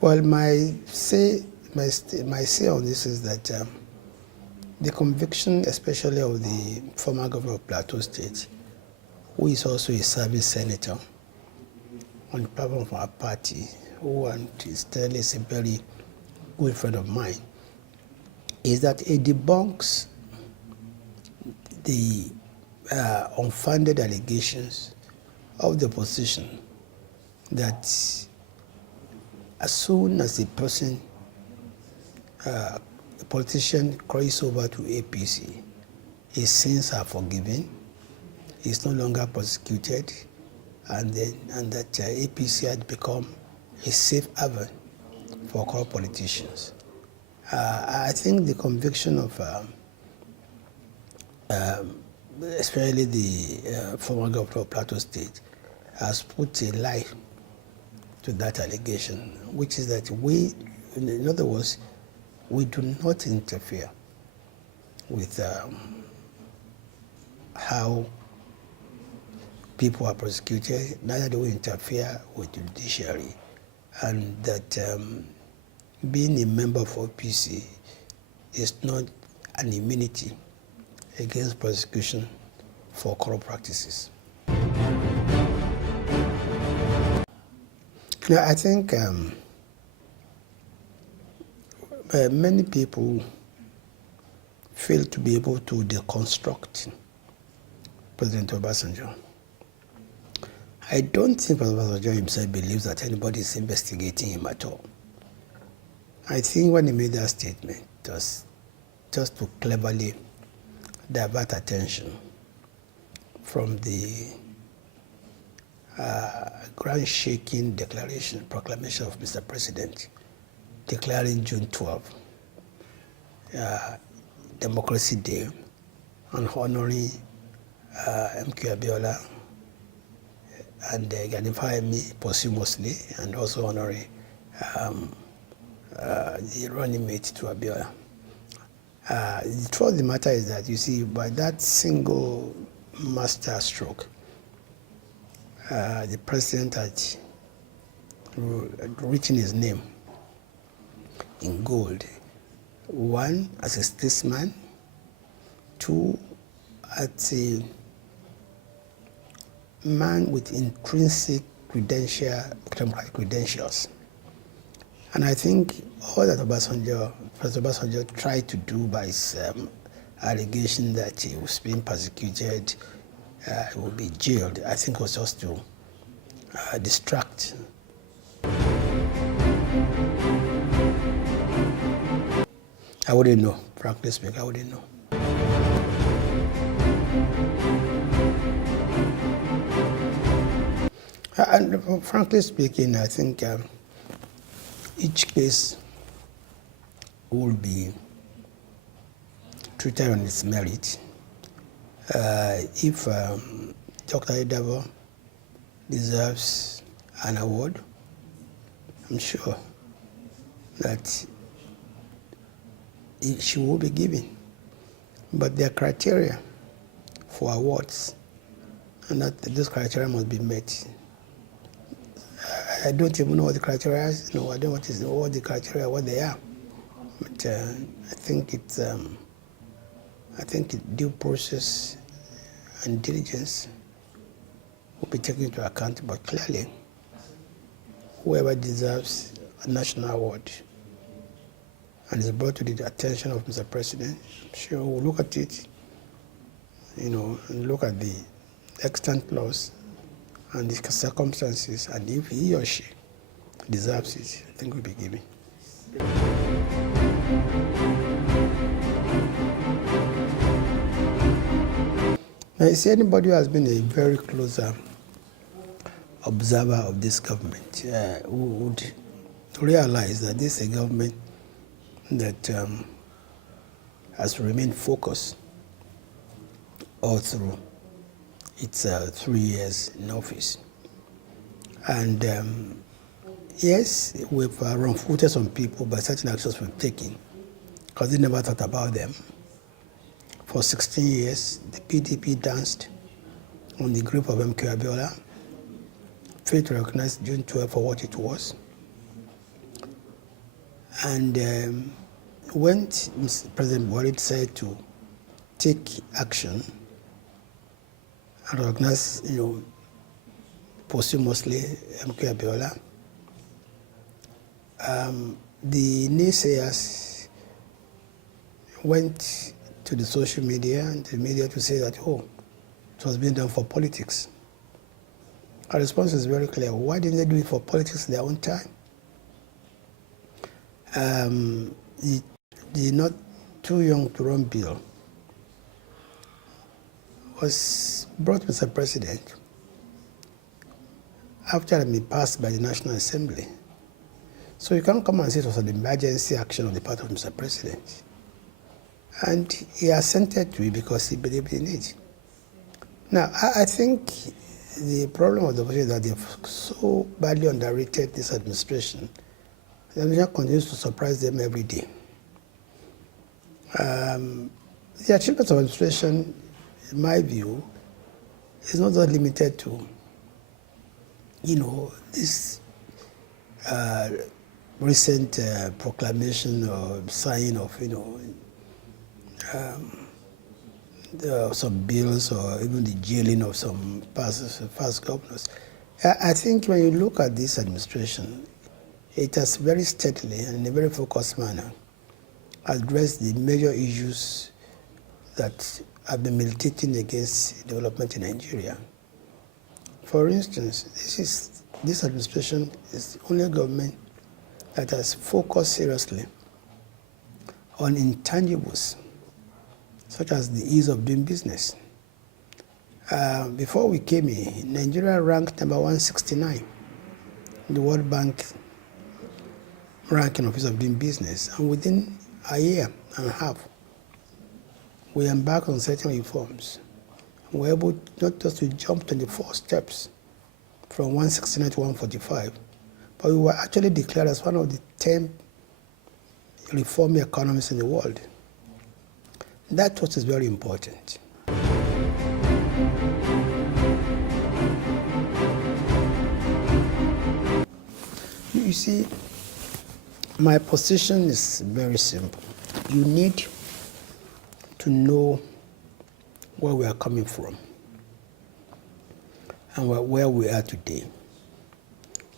Well, my say on this is that the conviction, especially of the former governor of Plateau State, who is also a service senator on the platform of our party, who is a very good friend of mine, is that it debunks the unfounded allegations of the opposition that as soon as a politician crosses over to APC, his sins are forgiven, he's no longer prosecuted, and that APC had become a safe haven for corrupt politicians. I think the conviction of especially the former governor of Plateau State has put a lie to that allegation, which is that in other words, we do not interfere with how people are prosecuted, neither do we interfere with the judiciary, and that being a member of OPC is not an immunity against prosecution for corrupt practices. Now, I think many people fail to be able to deconstruct President Obasanjo. I don't think President Obasanjo himself believes that anybody is investigating him at all. I think when he made that statement, it was just to cleverly divert attention from the ground-shaking proclamation of Mr. President declaring June 12 Democracy Day and honoring MK Abiola and Ghanify me posthumously, and also honoring the running mate to Abiola. The truth of the matter is that, you see, by that single master stroke, the president had written his name in gold. One, as a statesman. Two, as a man with intrinsic democratic credentials. And I think all that President Obasanjo tried to do by his allegation that he was being persecuted, he would be jailed, I think was just to distract. I wouldn't know, frankly speaking, I wouldn't know. And frankly speaking, I think each case will be treated on its merit. If Dr. Adadevoh deserves an award, I'm sure that she will be given. But there are criteria for awards, and that those criteria must be met. I don't even know what the criteria is. No, I don't know what the criteria, what they are. But I think due process and diligence will be taken into account. But clearly, whoever deserves a national award and is brought to the attention of Mr. President, I'm sure we'll look at it, and look at the extant laws and the circumstances, and if he or she deserves it, I think we'll be given. Now, you see, anybody who has been a very close observer of this government would realize that this is a government that has remained focused all through its 3 years in office. And yes, we've wrong-footed some people by certain actions we've taken, because they never thought about them. For 16 years, the PDP danced on the grip of MK Abiola, failed to recognize June 12 for what it was, And when President Buhari decided to take action and recognize, posthumously MK Abiola, the naysayers went to the social media and the media to say that, it was being done for politics. Our response is very clear. Why didn't they do it for politics in their own time? The not too young to run bill was brought, Mr. President, after it had been passed by the National Assembly. So you can't come and say it was an emergency action on the part of Mr. President. And he assented to it because he believed in it. Now, I think the problem of the opposition is that they've so badly underrated this administration. The administration continues to surprise them every day. The achievements of administration, in my view, is not just limited to, this recent proclamation or signing of, some bills or even the jailing of some past governors. I think when you look at this administration, it has very steadily and in a very focused manner addressed the major issues that have been militating against development in Nigeria. For instance, this administration is the only government that has focused seriously on intangibles, such as the ease of doing business. Before we came in, Nigeria ranked number 169 in the World Bank ranking of ease of doing business. And within a year and a half, we embarked on certain reforms. We were able not just to jump 24 steps from 169 to 145, but we were actually declared as one of the 10 reforming economies in the world. That's what is very important. You see, my position is very simple. You need to know where we are coming from and where we are today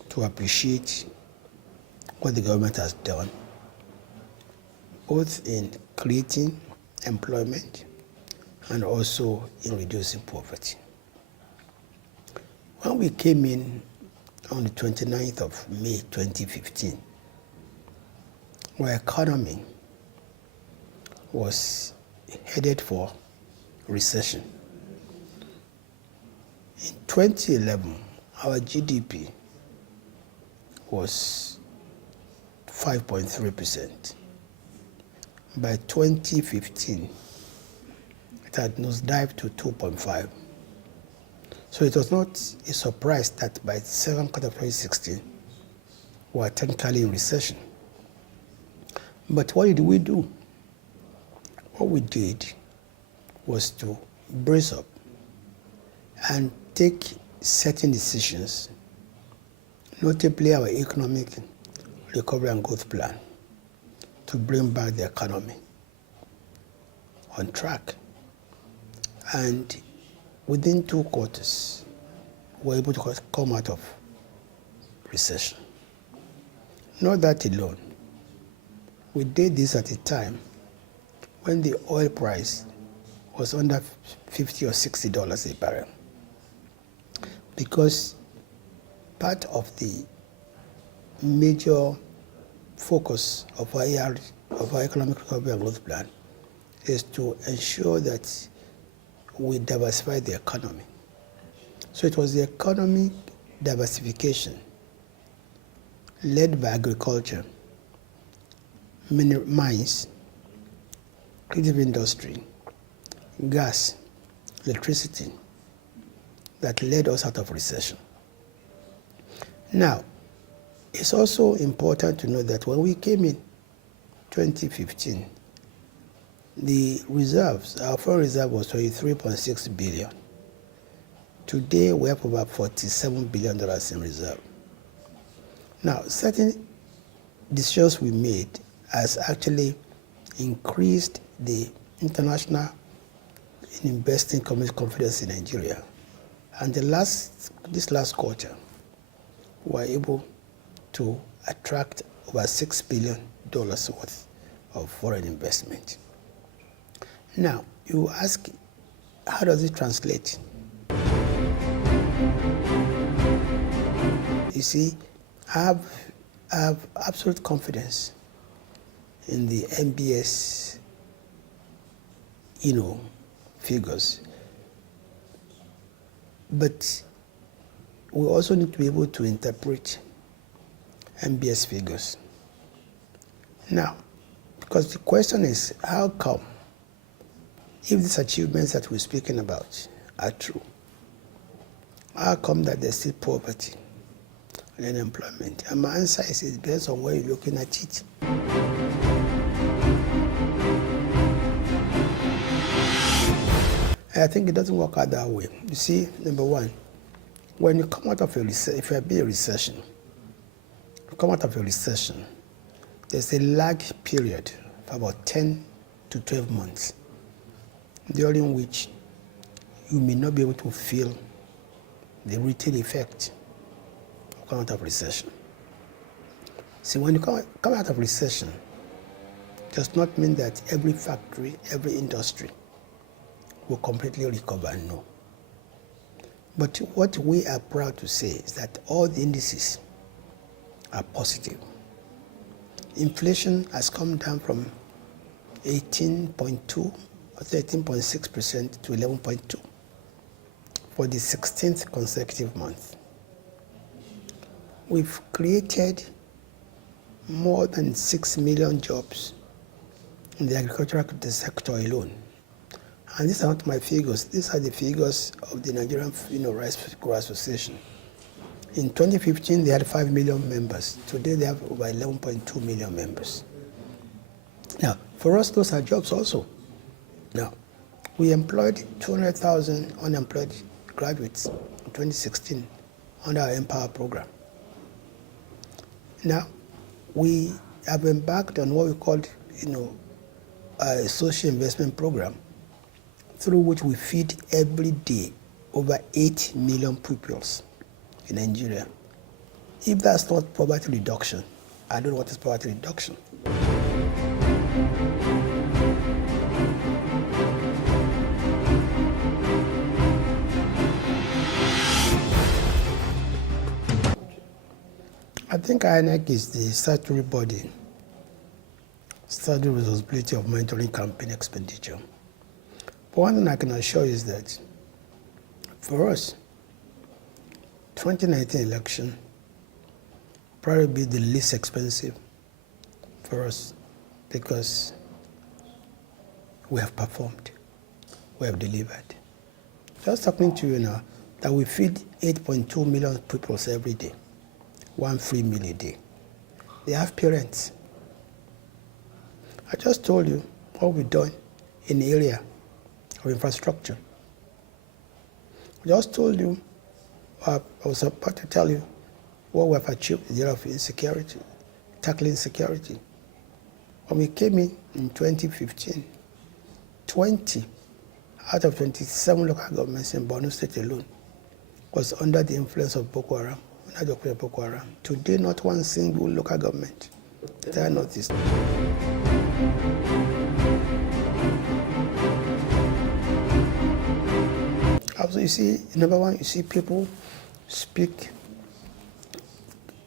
to appreciate what the government has done, both in creating employment and also in reducing poverty. When we came in on the 29th of May 2015, our economy was headed for recession. In 2011, our GDP was 5.3%. By 2015, it had nosedived to 2.5. So it was not a surprise that by the second quarter of 2016, we were technically in recession. But what did we do? What we did was to brace up and take certain decisions, notably our economic recovery and growth plan, to bring back the economy on track. And within 2 quarters, we were able to come out of recession. Not that alone. We did this at a time when the oil price was under $50 or $60 a barrel. Because part of the major focus of our economic recovery and growth plan is to ensure that we diversify the economy. So it was the economic diversification led by agriculture, mines, creative industry, gas, electricity, that led us out of recession. Now, it's also important to know that when we came in 2015, the reserves, our foreign reserve was $23.6 billion. Today, we have about $47 billion in reserve. Now, certain decisions we made has actually increased the international investing community confidence in Nigeria. And this last quarter, we were able to attract over $6 billion worth of foreign investment. Now, you ask, how does it translate? You see, I have absolute confidence in the MBS, figures. But we also need to be able to interpret MBS figures. Now, because the question is, how come, if these achievements that we're speaking about are true, how come that there's still poverty and unemployment? And my answer is, it depends on where you're looking at it. I think it doesn't work out that way. You see, number one, when you come out of a recession, if you have been a recession, you come out of a recession, there's a lag period of about 10 to 12 months, during which you may not be able to feel the retail effect of coming out of recession. See, when you come out of recession, it does not mean that every factory, every industry will completely recover, no. But what we are proud to say is that all the indices are positive. Inflation has come down from 18.2 or 13.6% to 11.2 for the 16th consecutive month. We've created more than 6 million jobs in the agricultural sector alone. And these are not my figures. These are the figures of the Nigerian Rice Growers Association. In 2015, they had 5 million members. Today, they have over 11.2 million members. Now, for us, those are jobs also. Now, we employed 200,000 unemployed graduates in 2016 under our Empower program. Now, we have embarked on what we called, a social investment program, through which we feed every day over 8 million pupils in Nigeria. If that's not poverty reduction, I don't know what is poverty reduction. I think INEC is the statutory body, statutory responsibility of monitoring campaign expenditure. But one thing I can assure you is that for us, 2019 election probably be the least expensive for us because we have performed, we have delivered. Just talking to you now that we feed 8.2 million people every day, 1 free meal a day. They have parents. I just told you what we've done in the area of infrastructure. I just told you, I was about to tell you what we have achieved in the area of insecurity, tackling insecurity. When we came in 2015, 20 out of 27 local governments in Borno State alone was under the influence of Boko Haram, under the operation of Boko Haram. Today, not one single local government that I noticed. Also, you see, number one, you see people speak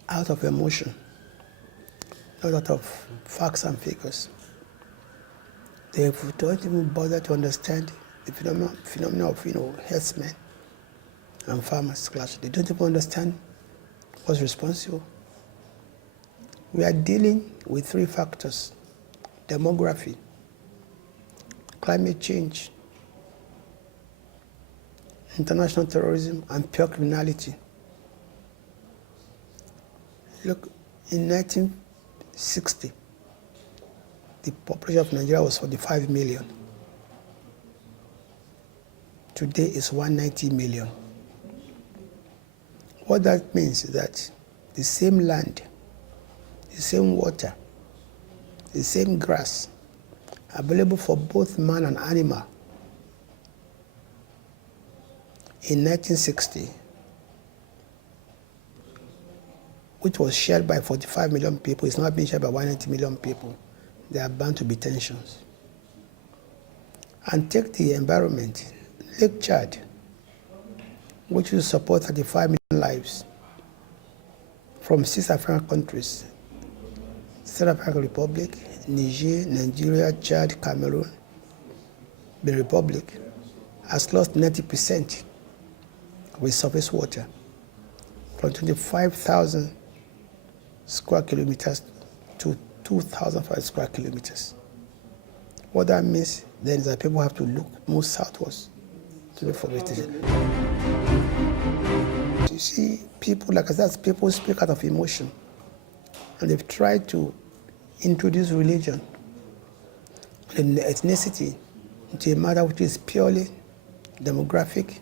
out of emotion, not out of facts and figures. They don't even bother to understand the phenomena of, herdsmen and farmers clash. They don't even understand what's responsible. We are dealing with 3 factors: demography, climate change, international terrorism, and pure criminality. Look, in 1960, the population of Nigeria was 45 million. Today is 190 million. What that means is that the same land, the same water, the same grass, available for both man and animal. In 1960, which was shared by 45 million people, is now being shared by 180 million people. There are bound to be tensions. And take the environment, Lake Chad, which will support 35 million lives from 6 African countries: South African Republic, Niger, Nigeria, Chad, Cameroon. The Republic has lost 90% of its surface water, from 25,000 square kilometers to 2,005 square kilometers. What that means then is that people have to move southwards to look for vegetation. You see, people, like I said, people speak out of emotion, and they've tried to introduce religion and ethnicity into a matter which is purely demographic,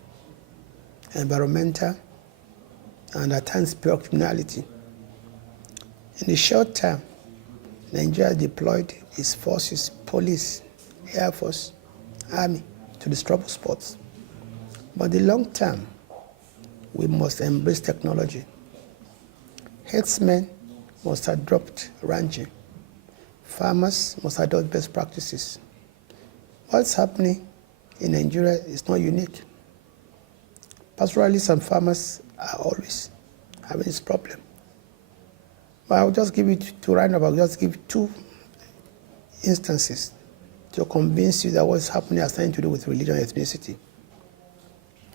environmental, and at times pure criminality. In the short term, Nigeria deployed its forces, police, Air Force, Army, to the trouble spots. But the long term, we must embrace technology. Herdsmen must adopt ranching. Farmers must adopt best practices. What's happening in Nigeria is not unique. Pastoralists and farmers are always having this problem. But I'll just give it to round up, I'll just give 2 instances to convince you that what's happening has nothing to do with religion and ethnicity.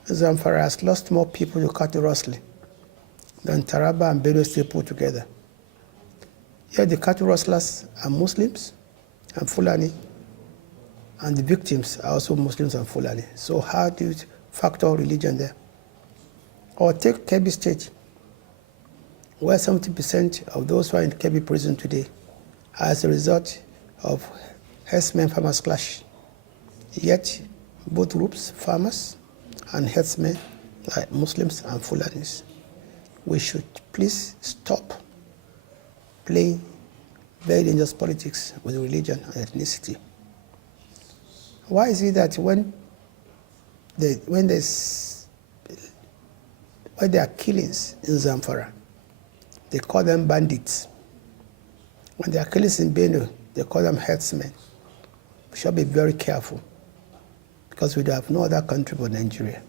Zamfara has lost more people to cattle rustling than Taraba and Benue State put together. Yet the cattle rustlers are Muslims and Fulani, and the victims are also Muslims and Fulani. So how do you factor religion there? Or take Kebbi State, where 70% of those who are in Kebbi prison today are as a result of herdsmen-farmers clash. Yet both groups, farmers and herdsmen, like Muslims and Fulanis. We should please stop playing very dangerous politics with religion and ethnicity. Why is it that when there are killings in Zamfara, they call them bandits? When there are killings in Benue, they call them herdsmen. We should be very careful, because we have no other country but Nigeria.